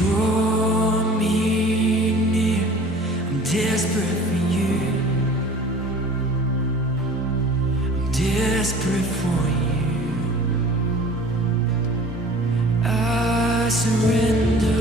Draw me near, I'm desperate for you. I'm desperate for you. I surrender.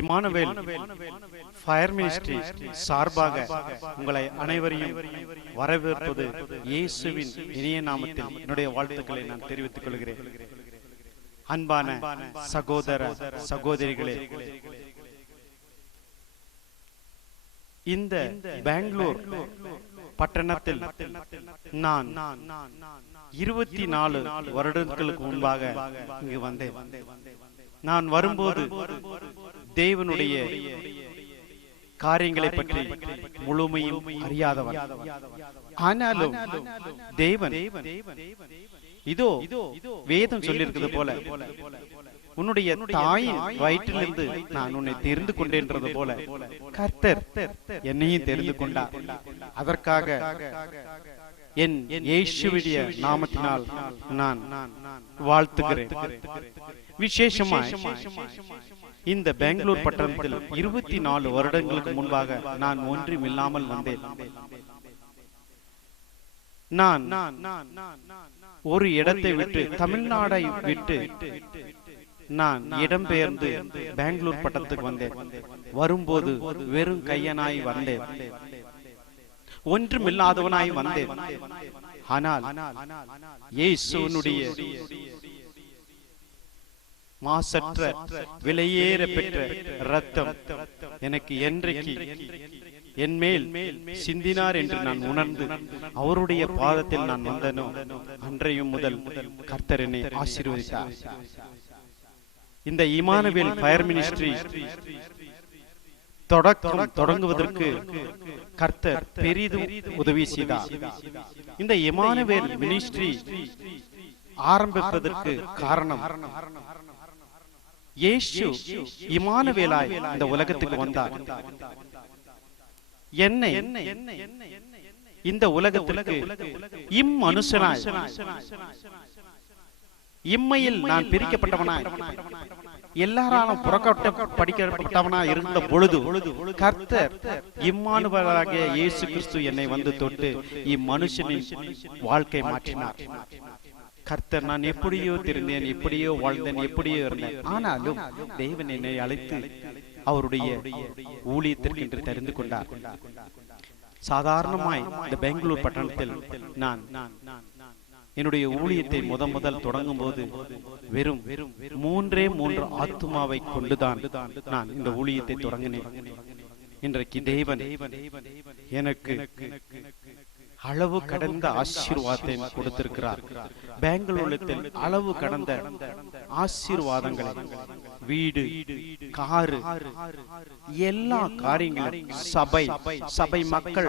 Emmanuel fire ministry சார்பாக உங்களை அனைவரையும் வரவேற்பது இயேசுவின் இனிய நாமத்தில் என்னுடைய வாழ்த்துக்களை நான் தெரிவித்துக் கொள்கிறேன். அன்பான சகோதர சகோதரிகளே, இந்த பெங்களூர் பட்டணத்தில் நான் 24 வருடங்களுக்கு முன்பாக இங்கு வந்தேன். நான் வரும்போது தேவனுடைய காரியங்களை பற்றி முழுமையும் அறியாதவன். ஆனாலும் தேவன் இதோ வேதம் சொல்லியிருக்கிறது போல, உன்னுடைய தாயின் வயிற்றிலிருந்து நான் உன்னை தெரிந்து கொண்டேன்றது போல கர்த்தர் என்னையும் தெரிந்து கொண்டார். அதற்காக என் இயேசுவுடைய நாமத்தினால் நான் வாழ்த்துகிறேன். விசேஷமாய் இந்த பெங்களூர் பட்டணத்தில் 24 வருடங்களுக்கு முன்பாக நான் ஒன்றுமில்லாமல் வந்தேன். நான் ஒரு இடத்தை விட்டு, தமிழ்நாடை விட்டு நான் இடம்பெயர்ந்து பெங்களூர் பட்டணத்துக்கு வந்தேன். வரும்போது வெறும் கையனாய் வந்தேன், ஒன்றுமில்லாதவனாய் வந்தேன். ஆனால் இயேசுவினுடைய மாசற்ற விலையேற பெற்ற இரத்தம் எனக்கு என்றைக்கு என் மேல் சிந்தினார் என்று நான் உணர்ந்து அவருடைய பாதத்தில் நான் வந்தனோ, அன்றையும் முதல் கர்த்தர் என்னை ஆசீர்வதித்தார். இந்த இமானுவேல் ஃபயர் மினிஸ்ட்ரி தொடங்குவதற்கு கர்த்தர் பெரிதும் உதவி செய்தார். இந்த இமானுவேல் மினிஸ்ட்ரி ஆரம்பிப்பதற்கு காரணம், இயேசு இமானுவேலாய் இந்த உலகத்துக்கு வந்தார். என்னை இந்த உலகத்திற்கு இம்மனுஷனாய், இம்மையில் நான் பிரிக்கப்பட்டவனாய், எல்லாராலும் படிக்கப்பட்டவனா இருந்த பொழுது கர்த்தர் இம்மானுவேலாகிய இயேசு கிறிஸ்து என்னை வந்து தொட்டு இம்மனுஷனின் வாழ்க்கை மாற்றினார். கர்த்தர் நான் எப்படியோ தெரிந்தேன், எப்படியோ வாழ்ந்தேன், எப்படியோ இருந்தேன். ஆனாலும் தேவன் என்னை அழைத்து அவருடைய ஊழியத்திற்கு என்று தெரிந்து கொண்டார். சாதாரணமாய் இந்த பெங்களூர் பட்டணத்தில் நான் என்னுடைய ஊழியத்தை முதல் தொடங்கும் போது வெறும் 3 ஆத்துமாவை கொண்டுதான் நான் இந்த ஊழியத்தை தொடங்கினேன். இன்றைக்கு தேவன் எனக்கு அளவு கடந்த ஆசீர்வாதத்தை கொடுத்திருக்கிறார். பெங்களூரில் அளவு கடந்த ஆசீர்வாதங்களை, வீடு, காரு, எல்லா காரியங்களும், சபை மக்கள்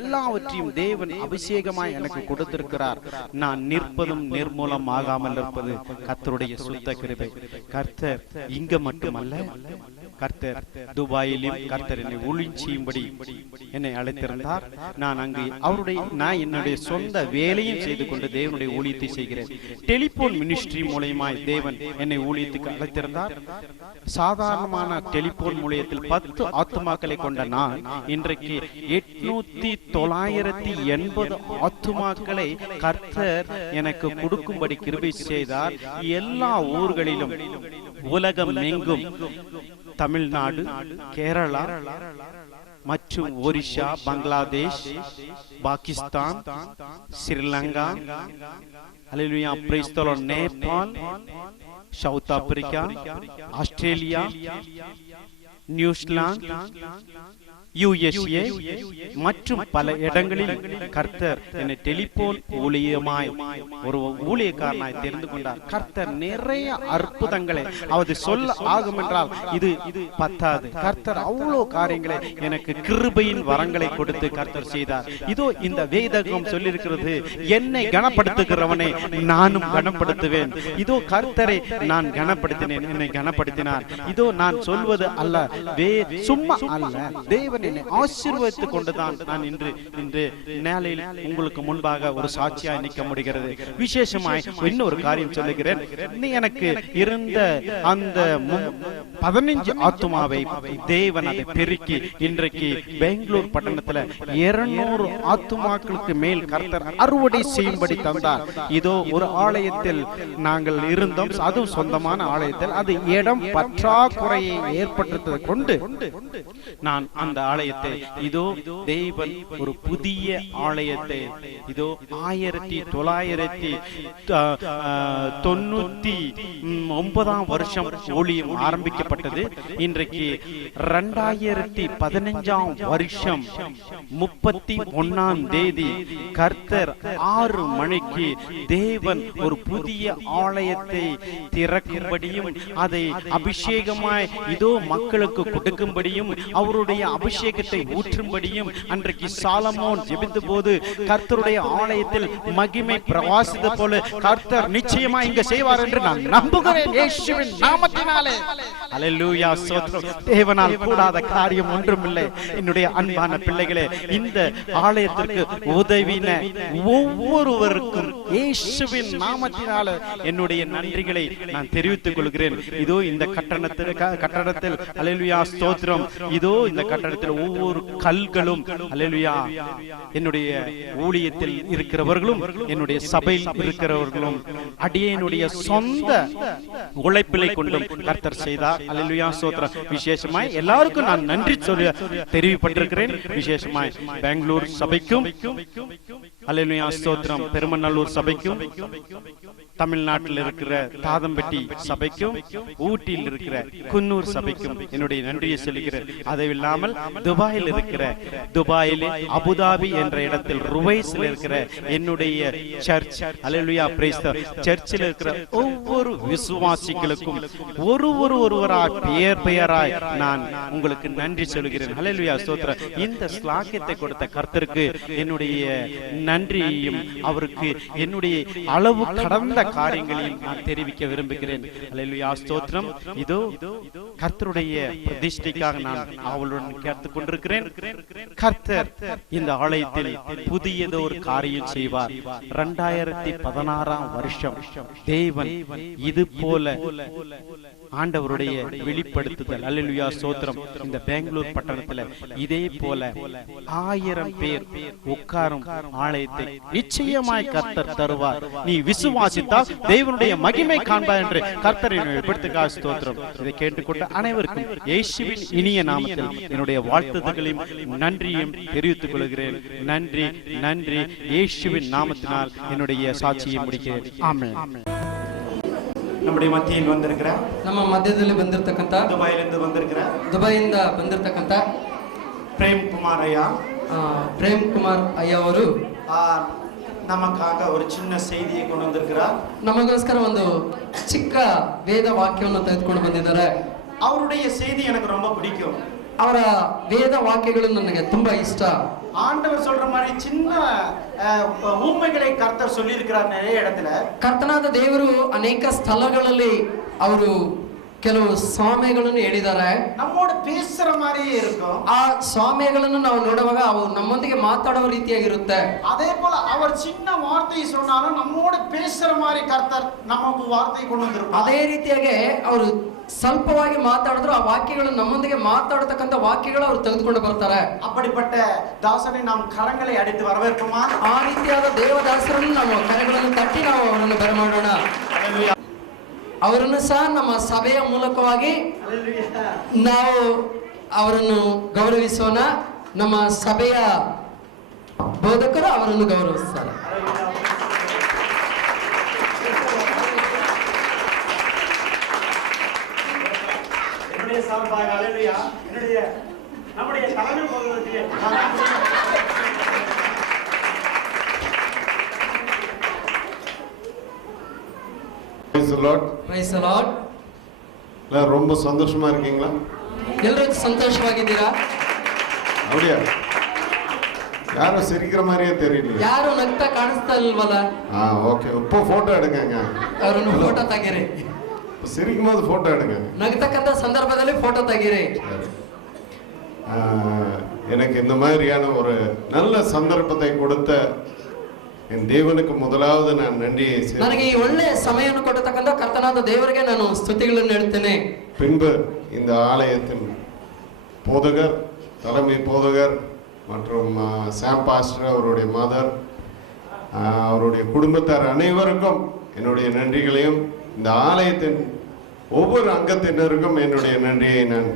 எல்லாவற்றையும் தேவன் அபிஷேகமாய் எனக்கு கொடுத்திருக்கிறார். நான் நிற்பதும் நிர்மூலம் ஆகாமல் இருப்பது கர்த்தருடைய சுத்த கிருபை. கர்த்தர் இங்க மட்டுமல்ல, கர்த்தர் துபாயிலும் கர்த்தர் என்னை ஊழியம் செய்யும்படி என்னை அழைத்திருந்தார். நான் அங்கு நான் என்னுடைய சொந்த வேலையும் செய்து கொண்டு தேவனுடைய ஊழியத்தை செய்கிறேன். டெலிபோன் மினிஸ்ட்ரி மூலமாய் தேவன் என்னை ஊழியத்துக்கு அழைத்திருந்தார். சாதாரணமான டெலிபோன் மூலியத்தில் 10 ஆத்துமாக்களை கொண்ட நான் இன்றைக்கு 800-980 ஆத்துமாக்களை கர்த்தர் எனக்கு கொடுக்கும்படி கிருபை செய்தார். எல்லா ஊர்களிலும், உலகம் எங்கும், தமிழ்நாடு, கேரளா மற்றும் Orissa, Bangladesh, Pakistan, Sri Lanka, hallelujah, praise the Lord, Nepal, South Africa, Australia, New Zealand, USA மற்றும் பல இடங்களில் கர்த்தர் என்னை டெலிபோன் ஊழியமாய் ஒரு ஊழியக்காரனாய் தெரிந்து கொண்டார். கர்த்தர் நிறைய அற்புதங்களை அவர் சொல்ல ஆகும் என்றால் இது பத்தாது. கர்த்தர் அவ்வளவு காரியங்களை எனக்கு கிருபையின் வரங்களை கொடுத்து கர்த்தர் செய்தார். இதோ இந்த வேதகம் சொல்லியிருக்கிறது, என்னை கனப்படுத்துகிறவனை நானும் கனப்படுத்துவேன். இதோ கர்த்தரை நான் கனப்படுத்தினேன், என்னை கனப்படுத்தினார். இதோ நான் சொல்வது அல்ல, சும்மா அல்ல, தேவன் என்னை ஆசீர்வதித்துக் கொண்டுதான் நான் இன்று நாளில் உங்களுக்கு முன்பாக ஒரு சாட்சியாய் நிற்க முடிகிறது. விசேஷமாய் இன்னொரு காரியம் சொல்லுகிறேன். எனக்கு இருந்த அந்த 15 ஆத்துமாவை தேவன் அதை பெருக்கி இன்றைக்கு பெங்களூர் பட்டணத்துல 200 ஆத்துமாக்களுக்கு மேல் கர்த்தர் அறுவடை செய்யும்படி தந்தார். இதோ ஒரு ஆலயத்தில் நாங்கள் இருந்தோம், அதுவும் சொந்தமான ஆலயத்தில். அது இடம் பற்றாக்குறையை ஏற்பட்டதை கொண்டு நான் அந்த ஆலயத்தை, இதோ தேவன் ஒரு புதிய ஆலயத்தை, இதோ 1999 வருஷம் ஊழியம் ஆரம்பிக்கப்பட்டது. இன்றைக்கு 2015 வருஷம் 31 தேதி கர்த்தர் 6 மணிக்கு தேவன் ஒரு புதிய ஆலயத்தை திறக்கும்படியும் அதை அபிஷேகமாய் இதோ மக்களுக்கு கொடுக்கும்படியும் அவருடைய அபிஷேகத்தை ஊற்றும்படியும் அன்றைக்கு சாலமோன் ஜெபித்த போது கர்த்தருடைய ஆலயத்தில் மகிமை பிரவாசித்த போல கர்த்தர் நிச்சயமா இங்க செய்வார் என்று நான் நம்புகிறேன், இயேசுவின் நாமத்தினாலே. அல்லேலூயா, ஸ்தோத்திரம். தேவனால் கூடாத காரியம் ஒன்றுமில்லை. என்னுடைய அன்பான பிள்ளைகளே, இந்த ஆலயத்திற்கு உதவின ஒவ்வொருவருக்கும் இயேசுவின் நாமத்தினாலே என்னுடைய நன்றிகளை நான் தெரிவித்துக் கொள்கிறேன். இதோ இந்த கட்டடத்தில் அல்லேலூயா, ஸ்தோத்திரம். இதோ இந்த கட்டடத்தில் ஒவ்வொரு கல்களும் அல்லேலூயா என்னுடைய ஊழியத்தில் இருக்கிறவர்களும் என்னுடைய சபையில் இருக்கிறவர்களும் அடியேனுடைய சொந்த உழைப்பிலை கொண்டும் கர்த்தர் செய்தார். அல்லேலூயா, ஸ்தோத்திரம். விசேஷமாய் எல்லாருக்கும் நான் நன்றி சொல்ல தெரிவிப்பட்டிருக்கிறேன். விசேஷமாய் பெங்களூர் சபைக்கும், அல்லேலூயா, ஸ்தோத்திரம், பெருமநல்லூர் சபைக்கும், தமிழ்நாட்டில் இருக்கிற தாதம்பட்டி சபைக்கும் ஊட்டியில் இருக்கிற குன்னூர் சபைக்கும் என்னுடைய நன்றியை சொல்கிறேன். அதை இல்லாமல் துபாயில் இருக்கிற துபாயிலே அபுதாபி என்ற இடத்தில் ருவைஸில் இருக்கிற என்னுடைய சர்ச் அல்லேலூயா பிரைஸ் தி சர்ச்சில் இருக்கிற ஒவ்வொரு விசுவாசிகளுக்கும் ஒருவராய் பெயராய் நான் உங்களுக்கு நன்றி சொல்கிறேன். அல்லேலூயா ஸ்தோத்திரம். இந்த ஸ்லாக்கியத்தை கொடுத்த கர்த்தருக்கு என்னுடைய நன்றியையும் அவருக்கு என்னுடைய அளவு கடந்த காரியங்களையும் நான் தெரிவிக்க விரும்புகிறேன். அல்லேலூயா ஸ்தோத்திரம். இதோ கர்த்தருடைய பிரதிஷ்டைக்காக நான் அவளுடன் கேட்டுக் கொண்டிருக்கிறேன். கர்த்தர் இந்த ஆலயத்தில் புதியதொரு காரியம் செய்வார். 2016 வருஷம் தேவன் இது போல ஆண்டவருடைய வெளிப்படுத்துதல் அல்லேலூயா ஸ்தோத்திரம். இந்த பெங்களூர் பட்டணத்துல இதே போல 1000 பேர் உட்காரும் ஆலயத்தை நிச்சயமாய் கர்த்தர் தருவார். நீ விசுவாசித்தால் தேவனுடைய மகிமை காண்பாய் என்று கர்த்தரை வெளிப்படுத்துக ஸ்தோத்திரம். இதை கேட்டுக்கொண்ட அனைவருக்கும் இயேசுவின் இனிய நாமத்தில் என்னுடைய வாழ்த்துதல்களையும் நன்றியும் தெரிவித்துக் கொள்கிறேன். நன்றி நன்றி. இயேசுவின் நாமத்தினால் என்னுடைய சாட்சியை முடிக்கிறேன். ஆமென். நம்முடைய மத்தியில் வந்திருக்கிற ನಮ್ಮ ಮಧ್ಯದಲ್ಲಿ ಬಂದಿರತಕ್ಕಂತ ದುಬೈಯಿಂದ ಬಂದಿರತಕ್ಕಂತ ಪ್ರೇಮ್ ಕುಮಾರ್ ಅಯ್ಯ ಅವರು நமக்காக ஒரு சின்ன செய்தியை கொண்டு வந்திருக்கிறார். ನಮಗೋಸ್ಕರ ಒಂದು ಚಿಕ್ಕ ವೇದ ವಾಕ್ಯವನ್ನು ತೆಗೆದುಕೊಂಡು ಬಂದಿದ್ದಾರೆ. அவருடைய செய்தி எனக்கு ரொம்ப பிடிக்கும். ಅವರ ವೇದ ವಾಕ್ಯಗಳು ನನಗೆ ತುಂಬಾ ಇಷ್ಟ. ஆண்டவர் சொல்ற மாதிரி சின்ன ஊமைகளை கர்த்தர் சொல்லி இருக்கிறார் நிறைய இடத்துல. ಕರ್ತನಾದ ದೇವರು ಅನೇಕ ಸ್ಥಳಗಳಲ್ಲಿ ಅವರು ಕೆಲವು ಸಾಮ್ಯಗಳನ್ನು ಹೇಳಿದ್ದಾರೆ. நம்மோட பேசுற மாதிரியே இருக்கும். ಆ ಸಾಮ್ಯಗಳನ್ನು ನಾವು ನೋಡುವಾಗ ಅವು ನಮ್ಮೊಂದಿಗೆ ಮಾತಾಡುವ ರೀತಿಯಾಗಿರುತ್ತೆ. அதே போல அவர் சின்ன வார்த்தை சொன்னாலும் நம்மோட பேசுற மாதிரி கர்த்தர் நமக்கு வார்த்தை கொண்டு வந்திருப்பார். ಅದೇ ರೀತಿಯಾಗಿ ಅವರು ಸ್ವಲ್ಪವಾಗಿ ಮಾತಾಡಿದ್ರು ಆ ವಾಕ್ಯಗಳು ನಮ್ಮೊಂದಿಗೆ ಮಾತಾಡತಕ್ಕಂತ ವಾಕ್ಯಗಳು ಅವರು ತೆಗೆದುಕೊಂಡು ಬರ್ತಾರೆ. அப்படிப்பட்ட தாசனை நாம் கரங்களை அடித்து வரவேற்போமா? ಆ ರೀತಿಯಾದ ದೇವದಾಸರನ್ನು ನಾವು ಕರೆಗಳನ್ನು ತಟ್ಟಿ ನಾವು ಅವರನ್ನು ಬರಮಾಡೋಣ. ಅವರನ್ನು ಸಹ ನಮ್ಮ ಸಭೆಯ ಮೂಲಕವಾಗಿ ನಾವು ಅವರನ್ನು ಗೌರವಿಸೋಣ. ನಮ್ಮ ಸಭೆಯ ಬೋಧಕರು ಅವರನ್ನು ಗೌರವಿಸ್ತಾರೆ. நம்முடைய தலைமை போதகருக்கு ಪ್ರೈಸ್ ದಿ ಲಾರ್ಡ್. ரொம்ப சந்தோஷமா இருக்கீங்களா? ಎಲ್ಲರೂ ಸಂತೋಷವಾಗಿದ್ದೀರಾ? அப்படியா? யாரும் சிரிக்கிற மாதிரியே தெரியல. ಯಾರು ನಗ್ತಾ ಕಾಣಿಸ್ತಾ ಇಲ್ವಲ್ಲ? ஓகே. இப்போ போட்டோ எடுங்கங்க. ಅವರನ್ನು ಫೋಟೋ ತೆಗೀರಿ. சிரிக்கும் போது போட்டோ எடுங்க. ನಗತಕ್ಕಂತ ಸಂದರ್ಭದಲ್ಲಿ ಫೋಟೋ ತೆಗೀರಿ. எனக்கு இந்த மாதிரியான ஒரு நல்ல சந்தர்ப்பத்தை கொடுத்த என் தேவனுக்கு முதலாவது நான் நன்றியை ನನಗೆ ಈ ಒಳ್ಳೆ ಸಮಯವನ್ನು ಕೊಡತಕ್ಕಂತ ಕರ್ತನಾದ ದೇವರಿಗೆ ನಾನು ಸ್ತುತಿಗಳನ್ನು ಹೇಳ್ತೇನೆ. பின்பு இந்த ஆலயத்தின் போதகர், தலைமை போதகர் மற்றும் சாம் பாஸ்டர், அவருடைய மதர், அவருடைய குடும்பத்தார் அனைவருக்கும் என்னுடைய நன்றிகளையும் இந்த ஆலயத்தின் ஒவ்வொரு அங்கத்தினருக்கும் என்னுடைய நன்றியை நான்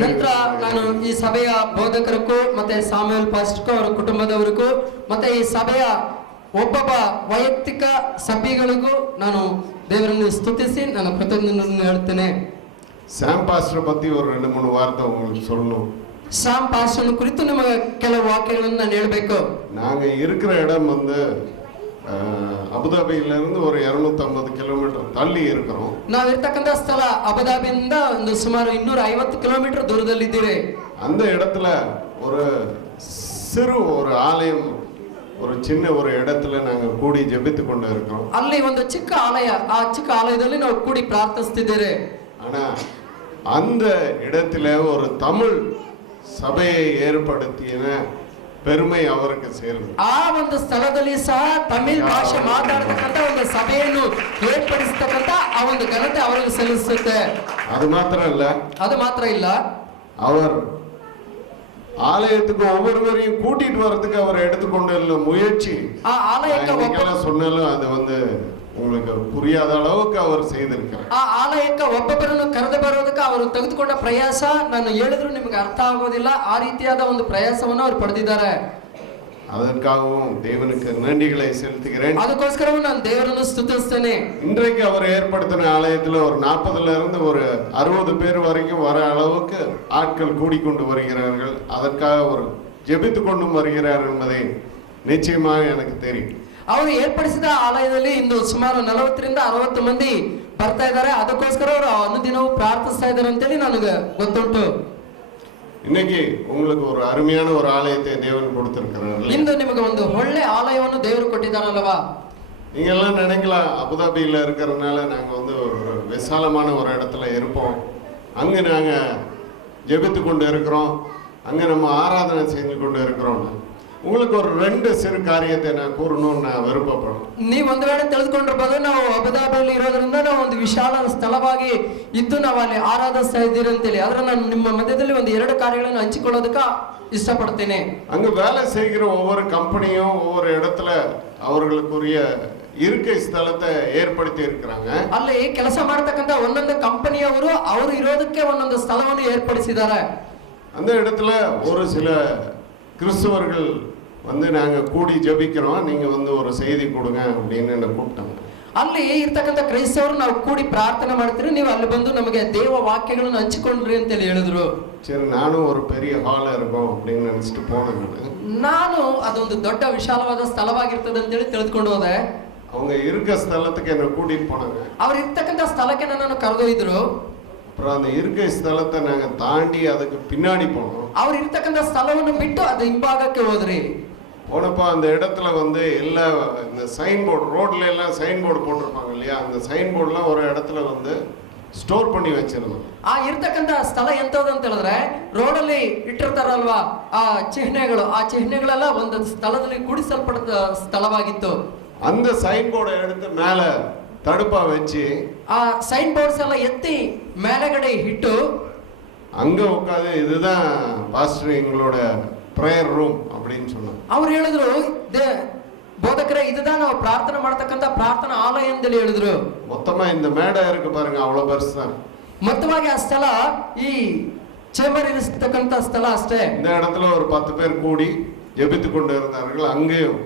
ನಂತರ ನಾನು ಈ ಸಭೆಯ ಬೋಧಕರಿಗೂ ಮತ್ತೆ ಸಾಮ್ಯುಯಲ್ ಪಾಸ್ಟರ್ಗೂ ಅವರ ಕುಟುಂಬದವರಿಗೂ ಮತ್ತೆ ಈ ಸಭೆಯ ಒಬ್ಬೊಬ್ಬ ವೈಯಕ್ತಿಕ ಸಭೆಗಳಿಗೂ ನಾನು ದೇವರನ್ನು ಸ್ತುತಿಸಿ ನನ್ನ ಕೃತಜ್ಞತೆಯನ್ನು ಹೇಳ್ತೇನೆ. சாம் பாஸ்டர் பத்தி ஒரு 2-3 வார்த்தை உங்களுக்கு சொல்லணும். சாம் பாஸ்டர் ಕುರಿತು ನಿಮಗೆ ಕೆಲವು ವಾಕ್ಯಗಳನ್ನು ನಾನು ಹೇಳಬೇಕು. நாங்க இருக்கிற இடம் வந்து அபுதாபியில இருந்து ஒரு 250 கிலோமீட்டர் தள்ளி இருக்கிறோம். ನಾವು ಇರ್ತಕ್ಕಂತ ಸ್ಥಳ ಅಬುದಾಬಿಯಿಂದ ಒಂದು ಸುಮಾರು 250 ಕಿಲೋಮೀಟರ್ ದೂರದಲ್ಲಿದ್ದೀವಿ. அந்த இடத்துல ஒரு சிறு ஒரு ஆலயம், ஒரு சின்ன ஒரு இடத்துல நாங்க கூடி ஜெபித்து கொண்டு இருக்கிறோம். ಅಲ್ಲಿ ಒಂದು ಚಿಕ್ಕ ಆಲಯ, ಆ ಚಿಕ್ಕ ಆಲಯದಲ್ಲಿ ನಾವು ಕೂಡಿ ಪ್ರಾರ್ಥಿಸುತ್ತಿದ್ದೇವೆ. ஆனா அந்த இடத்துல ஒரு தமிழ் சபையை ஏற்படுத்தின பெருமை அவருக்கு ಸೇರಿದೆ. ಆ ಒಂದು ಸ್ಥಳದಲ್ಲಿ ಸಹ ತಮಿಳ್ ಭಾಷೆ ಮಾತಾಡತಕ್ಕಂತ ಒಂದು ಸಭೆಯನ್ನು ಏರ್ಪಡಿಸತಕ್ಕಂತ ಆ ಒಂದು ಘನತೆ ಅವರಿಗೆ ಸಲ್ಲಿಸುತ್ತೆ. அது மாத்திரம் இல்ல, அவர் ஆலயத்துக்கு ஒவ்வொருவரையும் கூட்டிட்டு வரதுக்கு அவர் எடுத்துக்கொண்ட முயற்சி ಆ ಆಲಯಕ್ಕೆ சொன்னாலும் அது வந்து உங்களுக்கு புரியாத அளவுக்கு அவர் செய்திருக்கிறார். ಆ ಆಲಯಕ್ಕೆ ಒಬ್ಬೊಬ್ಬರನ್ನು ಕರೆದು ಬರೋದಕ್ಕೆ ಅವರು ತೆಗೆದುಕೊಂಡ ಪ್ರಯಾಸ ನಾನು ಹೇಳಿದ್ರು ನಿಮಗೆ ಅರ್ಥ ಆಗೋದಿಲ್ಲ. ಆ ರೀತಿಯಾದ ಒಂದು ಪ್ರಯಾಸವನ್ನು ಅವರು ಪಡೆದಿದ್ದಾರೆ. அதற்காகவும் தேவனுக்கு நன்றிகளை செலுத்துகிறேன். ಅದಕ್ಕೋಸ್ಕರವೂ ನಾನು ದೇವರನ್ನು ಸ್ತುತಿಸ್ತೇನೆ. இன்றைக்கு அவர் ஏற்படுத்தின ஆலயத்துல ஒரு 40ல இருந்து ஒரு 60 பேர் வரைக்கும் வர அளவுக்கு ஆட்கள் கூடிக்கொண்டு வருகிறார்கள். அதற்காக அவர் ஜெபித்து கொண்டும் வருகிறார் என்பதை நிச்சயமாக எனக்கு தெரியும். ಅವರು ಏರ್ಪಡಿಸಿದ ಆಲಯದಲ್ಲಿ ಇಂದು ಸುಮಾರು 40ರಿಂದ 60 ಮಂದಿ ಬರ್ತಾ ಇದ್ದಾರೆ. ಅದಕ್ಕೋಸ್ಕರ ಅವರು ಅನುದಿನವೂ ಪ್ರಾರ್ಥಿಸ್ತಾ ಇದ್ದಾರೆ ಅಂತೇಳಿ ನನಗೆ ಗೊತ್ತುಂಟು. இன்னைக்கு உங்களுக்கு ஒரு அருமையான ஒரு ஆலயத்தை தேவன் கொடுத்திருக்கிறார். ಇಂದು ನಿಮಗೆ ಒಂದು ಒಳ್ಳೆ ಆಲಯವನ್ನು ದೇವರು ಕೊಟ್ಟಿದ್ದಾರಲ್ವಾ? நீங்க எல்லாம் நினைக்கலாம் அபுதாபியில இருக்கிறதுனால நாங்க வந்து ஒரு விசாலமான ஒரு இடத்துல இருப்போம், அங்க நாங்க ஜெபித்து கொண்டு இருக்கிறோம், அங்க நம்ம ஆராதனை செஞ்சு கொண்டு இருக்கிறோம். உங்களுக்கு ஒரு 2 சிறு காரியத்தை நான் கூறணும்னு நான் விருப்பப்படுறேன். ನೀವು ಒಂದು ವೇಳೆ ತಿಳಿದುಕೊಂಡಿರಬಹುದು, ನಾವು ಅಬುದಾಬಿಯಲ್ಲಿ ಇರೋದ್ರಿಂದ ನಾವು ಒಂದು ವಿಶಾಲ ಸ್ಥಳವಾಗಿ ಇದ್ದು ನಾವು ಅಲ್ಲಿ ಆರಾಧಿಸ್ತಾ ಇದ್ದೀರಿ ಅಂತೇಳಿ. ಆದ್ರೆ ನಾನು ನಿಮ್ಮ ಮಧ್ಯದಲ್ಲಿ ಒಂದು 2 ಕಾರ್ಯಗಳನ್ನು ಹಂಚಿಕೊಳ್ಳೋದಕ್ಕೆ ಇಷ್ಟಪಡ್ತೇನೆ. அங்க வேலை செய்கிற ஒவ்வொரு கம்பெனியும் ஒவ்வொரு இடத்துல அவர்களுக்குரிய இருக்கை ಸ್ಥಳத்தை ஏற்படுத்தி இருக்கிறாங்க. ಅಲ್ಲಿ ಕೆಲಸ ಮಾಡತಕ್ಕಂತ ಒಂದೊಂದು ಕಂಪನಿಯವರು ಅವರು ಇರೋದಕ್ಕೆ ಒಂದೊಂದು ಸ್ಥಳವನ್ನು ಏರ್ಪಡಿಸಿದ್ದಾರೆ. அந்த இடத்துல ஒரு சில கிறிஸ்தவர்கள் வந்து நாங்க கூடி ஜெபிக்கிறோம், நீங்க வந்து ஒரு செய்தி கொடுங்க அப்படின்னு என்ன கூப்பிட்டாங்க. ಅಲ್ಲಿ ಇರ್ತಕ್ಕಂಥ ಕ್ರೈಸ್ತವರು ನಾವು ಕೂಡಿ ಪ್ರಾರ್ಥನೆ ಮಾಡ್ತೀರಿ, ನೀವು ಅಲ್ಲಿ ಬಂದು ನಮಗೆ ದೇವ ವಾಕ್ಯಗಳನ್ನು ಹಂಚಿಕೊಂಡ್ರಿ ಅಂತ ಹೇಳಿದ್ರು. சரி, நானும் ஒரு பெரிய ಹಾಲ್ இருக்கும் அப்படின்னு நினைச்சிட்டு போனேன். ನಾನು ಅದೊಂದು ದೊಡ್ಡ ವಿಶಾಲವಾದ ಸ್ಥಳವಾಗಿರ್ತದೆ ಅಂತ ಹೇಳಿ ತಿಳಿದುಕೊಂಡು ಹೋದೆ. அவங்க இருக்க ಸ್ಥಳಕ್ಕೆ என்ன கூட்டிட்டு போனாங்க. ಅವರು ಇರ್ತಕ್ಕಂಥ ಸ್ಥಳಕ್ಕೆ ನನ್ನನ್ನು ಕರೆದೊಯ್ದ್ರು. அப்புறம் அந்த இருக்கை ಸ್ಥಳத்தை நாங்க தாண்டி அதுக்கு பின்னாடி போனோம். அவர் ಇರ್ತಕ್ಕಂಥ ಸ್ಥಳವನ್ನು ಬಿಟ್ಟು ಅದು ಹಿಂಭಾಗಕ್ಕೆ ಹೋದ್ರಿ. போனப்போ அந்த இடத்துல வந்து எல்லா இந்த சைன் போர்டு, ரோட்ல எல்லாம் சைன் போர்டு போட்டிருப்பாங்க இல்லையா, அந்த சைன் போர்டுலாம் ஒரு இடத்துல வந்து ಸ್ಟೋರ್ பண்ணி வச்சிருந்தோம். ಆ ಇರ್ತಕ್ಕಂಥ ಸ್ಥಳ ಎಂತದ್ದು ಅಂತ ಹೇಳಿದ್ರೆ, ರೋಡಲ್ಲಿ ಇಟ್ಟಿರ್ತಾರಲ್ವಾ ಆ ಚಿಹ್ನೆಗಳೆಲ್ಲ ಒಂದು ಸ್ಥಳದಲ್ಲಿ ಕೂಡಿಸಲ್ಪಟ್ಟ ಸ್ಥಳವಾಗಿತ್ತು. அந்த சைன் போர்டை எடுத்து மேல தடுப்பா வச்சு ಆ சைன் போர்ட்ஸ் எல்லாம் எத்தி மேலಗಡೆ ಇಟ್ಟು அங்க உட்கார்ந்து இதுதான் பாஸ்டர் எங்களோட பிரேயர் ரூம் அப்படின்னு சொன்னாங்க. ಅವರು ಹೇಳಿದ್ರು, ಬೋಧಕರೇ இதுதான் ನಾವು ಪ್ರಾರ್ಥನೆ ಮಾಡತಕ್ಕಂತ ಪ್ರಾರ್ಥನಾ ಆಲಯ ಅಂತ ಹೇಳಿದ್ರು. மொத்தமா இந்த மேடை இருக்கு பாருங்க, அவ்வளவு பெருசுதான். மொத்தವಾಗಿ ಆ ಸ್ಥಳ ಈ ಚೇಂಬರ್ ಇರತಕ್ಕಂತ ಸ್ಥಳ ಅಷ್ಟೇ. இந்த இடத்துல ஒரு 10 பேர் கூடி ஜெபித்து கொண்டு இருந்தார்கள். அங்கேயும்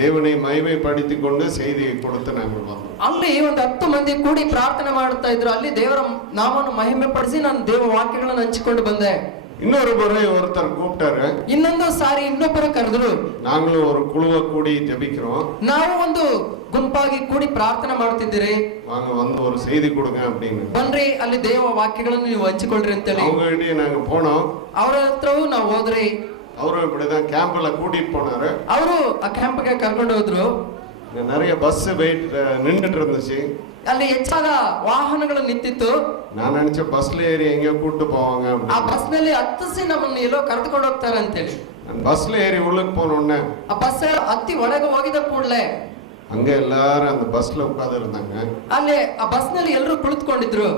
ದೇವನೇ ಮಹಿಮೆಪಡಿಸಿ ಕೊಂಡು செய்தியை கொடுத்து நாங்கள் வந்தோம். ಅಲ್ಲಿ ಒಂದು 10 ಮಂದಿ ಕೂಡಿ ಪ್ರಾರ್ಥನೆ ಮಾಡುತ್ತಾ ಇದ್ರು. ಅಲ್ಲಿ ದೇವರ ನಾಮವನ್ನು ಮಹಿಮೆ ಪಡಿಸಿ ನಾನು ದೇವ ವಾಕ್ಯಗಳನ್ನು ಹಂಚಿಕೊಂಡು ಬಂದೆ. இன்னொரு முறை ஒருத்தர் கூப்பிட்டாரு. ಇನ್ನೊಂದು ಸಾರಿ ಇನ್ನೊಬ್ಬರು ಕರೆದ್ರು. நாங்களும் ஒரு குழுவை கூடி ஜெபிக்கிறோம். ನಾವು ಒಂದು ಗುಂಪಾಗಿ ಕೂಡಿ ಪ್ರಾರ್ಥನೆ ಮಾಡುತ್ತಿದ್ದೀರಿ, வாங்க வந்து ஒரு செய்தி கொடுங்க அப்படின்னு. ಬನ್ರಿ ಅಲ್ಲಿ ದೇವ ವಾಕ್ಯಗಳನ್ನು ನೀವು ಹಂಚಿಕೊಳ್ಳ್ರಿ ಅಂತ ಹೇಳಿ அவங்க கிட்ட நாங்க போனோம். ಅವರ ಹತ್ರವೂ ನಾವು ಹೋದ್ರಿ. ಅವರು இப்படிதான் கேம்ப்ல கூட்டிட்டு போனாரு. ಅವರು ಆ ಕ್ಯಾಂಪ್ಗೆ ಕರ್ಕೊಂಡು ಹೋದ್ರು. நிறைய பஸ் வெயிட் நின்னுட்டு இருந்துச்சு. ಅಲ್ಲಿ ಹೆಚ್ಚಾದ ವಾಹನಗಳು ನಿಂತಿತ್ತು. ನಾನು ಅನಿಸೆ ಬಸ್ல ಏರಿ ಹೆಂಗೆ ಕೂಟ್ಟು போவாங்க. ಆ ಬಸ್ ನಲ್ಲಿ ಹತ್ತಿಸಿ ನಮ್ಮನ್ನು ಎಲ್ಲೋ ಕರೆದುಕೊಂಡು ಹೋಗ್ತಾರೆ ಅಂತ ಹೇಳಿ ನಾನು ಬಸ್ல ஏறி உள்ளுக்கு போனோன்னே ಆ ಬಸ್ ಹತ್ತಿ ಒಳಗೆ ಹೋಗಿದ ಕೂಡಲೇ அங்க எல்லாரும் அந்த பஸ்ல உட்கார்ந்து இருந்தாங்க. ಅಲ್ಲಿ ಆ ಬಸ್ ನಲ್ಲಿ ಎಲ್ಲರೂ ಕುಳಿತುಕೊಂಡಿದ್ರು.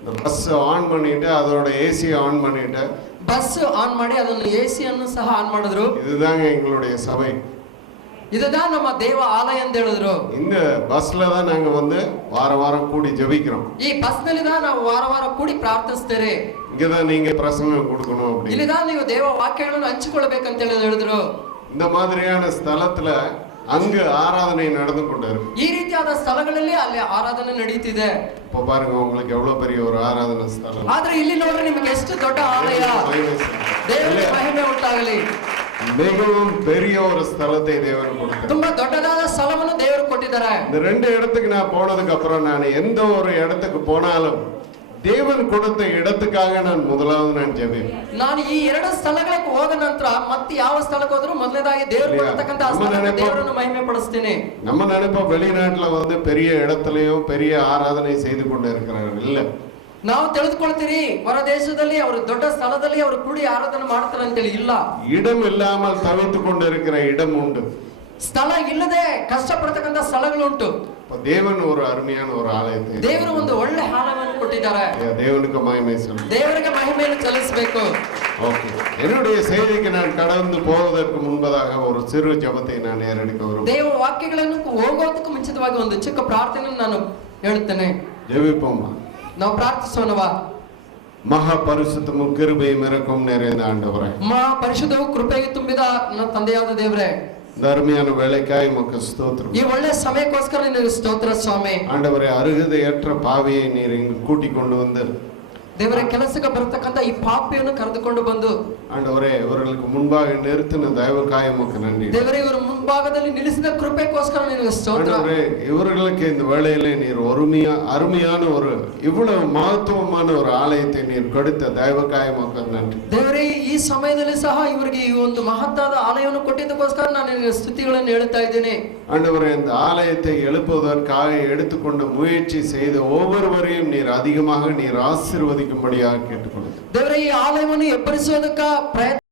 அந்த பஸ் ஆன் பண்ணிட்டு அதோட ஏசி ஆன் பண்ணிட்டு ಬಸ್ ಆನ್ ಮಾಡಿ ಅದನ್ನು ಎಸಿ ಅನ್ನು ಸಹ ಆನ್ ಮಾಡಿದ್ರು. இதுதாங்க எங்களுடைய சபை, இதுதான் நம்ம தேவ ஆலயம் ಅಂತ ಹೇಳಿದ್ರು. இந்த பஸ்ல தான் நாங்க வந்து வார வாரம் கூடி ஜெபிக்கிறோம். ಈ ಬಸ್ ನಲ್ಲಿ தான் ನಾವು ವಾರ ವಾರ ಕೂಡಿ ಪ್ರಾರ್ಥಿಸ್ತೇವೆ. இங்க தான் நீங்க பிரசங்கம் கொடுக்கணும் அப்படி. ಇಲ್ಲಿ தான் ನೀವು ದೇವ ವಾಕ್ಯಗಳನ್ನು ಹಂಚಿಕೊಳ್ಳಬೇಕು ಅಂತ ಹೇಳಿದ್ರು. இந்த மாதிரியான ಸ್ಥಳத்துல அங்க ஆராதனை நடந்து கொண்டிருக்கு. ಈ ರೀತಿಯಾದ ಸ್ಥಳಗಳಲ್ಲಿ ಅಲ್ಲಿ ಆರಾಧನೆ ನಡೆಯುತ್ತಿದೆ. இப்போ பாருங்க உங்களுக்கு எவ்வளவு பெரிய ஒரு ஆராதனை ಸ್ಥಳ. ಆದ್ರೆ ಇಲ್ಲಿ ನೋಡ್ರಿ ನಿಮಗೆ ಎಷ್ಟು ದೊಡ್ಡ ಆಲಯ. ದೇವರಿಗೆ ಮಹಿಮೆ ಉಂಟಾಗಲಿ. மிகவும் பெரிய ஒரு ஸ்தலத்தை தேவன் கொடுத்தார். ತುಂಬಾ ದೊಡ್ಡದಾದ ಸ್ಥಳವನ್ನು ದೇವರು ಕೊಟ್ಟಿದ್ದಾರೆ. இந்த 2 இடத்துக்கு நான் போனதுக்கு அப்புறம் நான் எந்த ஒரு இடத்துக்கு போனாலும் தேவன் கொடுத்த இடத்துக்காக நான் முதலாவது ஜெபிப்பேன். ನಾನು ಈ 2 ಸ್ಥಳಗಳಿಗೆ ಹೋದ ನಂತರ ಮತ್ತೆ ಯಾವ ಸ್ಥಳಕ್ಕೆ ಹೋದರೂ ಮೊದಲನೇದಾಗಿ ದೇವರು ಕೊಡತಕ್ಕಂತ ಸ್ಥಳಕ್ಕೆ ದೇವರನ್ನು ಮಹಿಮೆ ಪಡಿಸುತ್ತೇನೆ. நம்ம நினைப்ப வெளிநாட்டுல வந்து பெரிய இடத்துலயும் பெரிய ஆராதனை செய்து கொண்டு இருக்கிறார்கள். இல்ல, ನಾವು ತಿಳಿದುಕೊಳ್ತೀರಿ ಹೊರ ದೇಶದಲ್ಲಿ ಅವರು ದೊಡ್ಡ ಸ್ಥಳದಲ್ಲಿ ಅವರು ಕೂಡಿ ಆರಾಧನೆ ಮಾಡ್ತಾರೆ ಅಂತ ಹೇಳಿ. ಇಲ್ಲ, இடம் இல்லாமல் தவித்து கொண்டு இருக்கிற இடம் உண்டு. ಸ್ಥಳ ಇಲ್ಲದೆ ಕಷ್ಟಪಡ್ತಕ್ಕಂತ ಸ್ಥಳಗಳು ಉಂಟು. தேவன் ஒரு அருமையான ஒரு ஆலயத்தை, ದೇವರು ಒಂದು ಒಳ್ಳೆ ಆಲಯವನ್ನು ಕೊಟ್ಟಿದ್ದಾರೆ. தேவனுக்கு மகிமை செலுத்து, ದೇವರಿಗೆ ಮಹಿಮೆಯನ್ನು ಸಲ್ಲಿಸಬೇಕು. ஓகே, என்னுடைய செய்திக்கு நான் கடந்து போவதற்கு முன்பதாக ஒரு சிறு ஜெபத்தை நான் ஏறெடுக்க விரும்புகிறேன். ದೇವ ವಾಕ್ಯಗಳನ್ನು ಹೋಗೋದಕ್ಕೆ ಮುಂಚಿತವಾಗಿ ಒಂದು ಚಿಕ್ಕ ಪ್ರಾರ್ಥನೆಯನ್ನು ನಾನು ಹೇಳುತ್ತೇನೆ. ஜெபிப்போம், ನಾವು ಪ್ರಾರ್ಥಿಸೋಣವಾ. ಮಹಾ ಪರಿಶುದ್ಧಮು ಕೃಪೆಯು ಎರಕಂ நிறைந்த ஆண்டவரೇ, ಮಹಾ ಪರಿಶುದ್ಧವು ಕೃಪೆಗೆ ತುಂಬಿದ ನನ್ನ ತಂದೆಯಾದ ದೇವರೇ, இந்த அருமையான வேலைக்காய் உமக்கு ஸ்தோத்திரம். ಈ ಒಳ್ಳೆ ಸಮಯಕ್ಕೋಸ್ಕರ ನಿನಗೆ ಸ್ತೋತ್ರ ಸ್ವಾಮಿ. ஆண்டவரே, அருகதையற்ற பாவியை நீர் இங்கு கூட்டிக் கொண்டு வந்து ದೇವರ ಕೆಲಸಕ್ಕೆ ಬರತಕ್ಕಂತ ಈ ಪಾಪಿಯನ್ನು ಕರೆದುಕೊಂಡು ಬಂದು ஆண்டவரே இவர்களுக்கு முன்பாக நிறுத்தின தயவுக்காய் உமக்கு நன்றி. ದೇವರೇ ಇವರ ಮುಂಭಾಗದಲ್ಲಿ ನಿಲ್ಲಿಸಿದ ಕೃಪೆಗೋಸ್ಕರ ನಿನಗೆ ಸ್ತೋತ್ರ. ஆண்டவரே, இவர்களுக்கு இந்த வேளையிலே நீர் அருமையான ஒரு இவ்வளவு மகத்துவமான ஒரு ஆலயத்தை நீர் கொடுத்த தயவுக்காய் உமக்கு நன்றி. ದೇವರೇ ಈ ಸಮಯದಲ್ಲಿ ಸಹ ಇವರಿಗೆ ಈ ಒಂದು ಮಹತ್ತಾದ ಆಲಯವನ್ನು ಕೊಟ್ಟಿದ್ದಕ್ಕೋಸ್ಕರ ನಾನು ನಿನಗೆ ಸ್ತುತಿಗಳನ್ನು ಹೇಳ್ತಾ ಇದ್ದೇನೆ. ஆண்டவரே, இந்த ஆலயத்தை எழுப்புவதற்காக எடுத்துக்கொண்ட முயற்சி செய்த ஒவ்வொருவரையும் நீர் அதிகமாக நீர் ஆசீர்வதிக்கும்படியாக கேட்டுக்கொள்கிறேன். ದೇವರೇ ಈ ಆಲಯವನ್ನು ಎಬ್ಬರಿಸುವುದಕ್ಕೆ ಪ್ರಯತ್ನ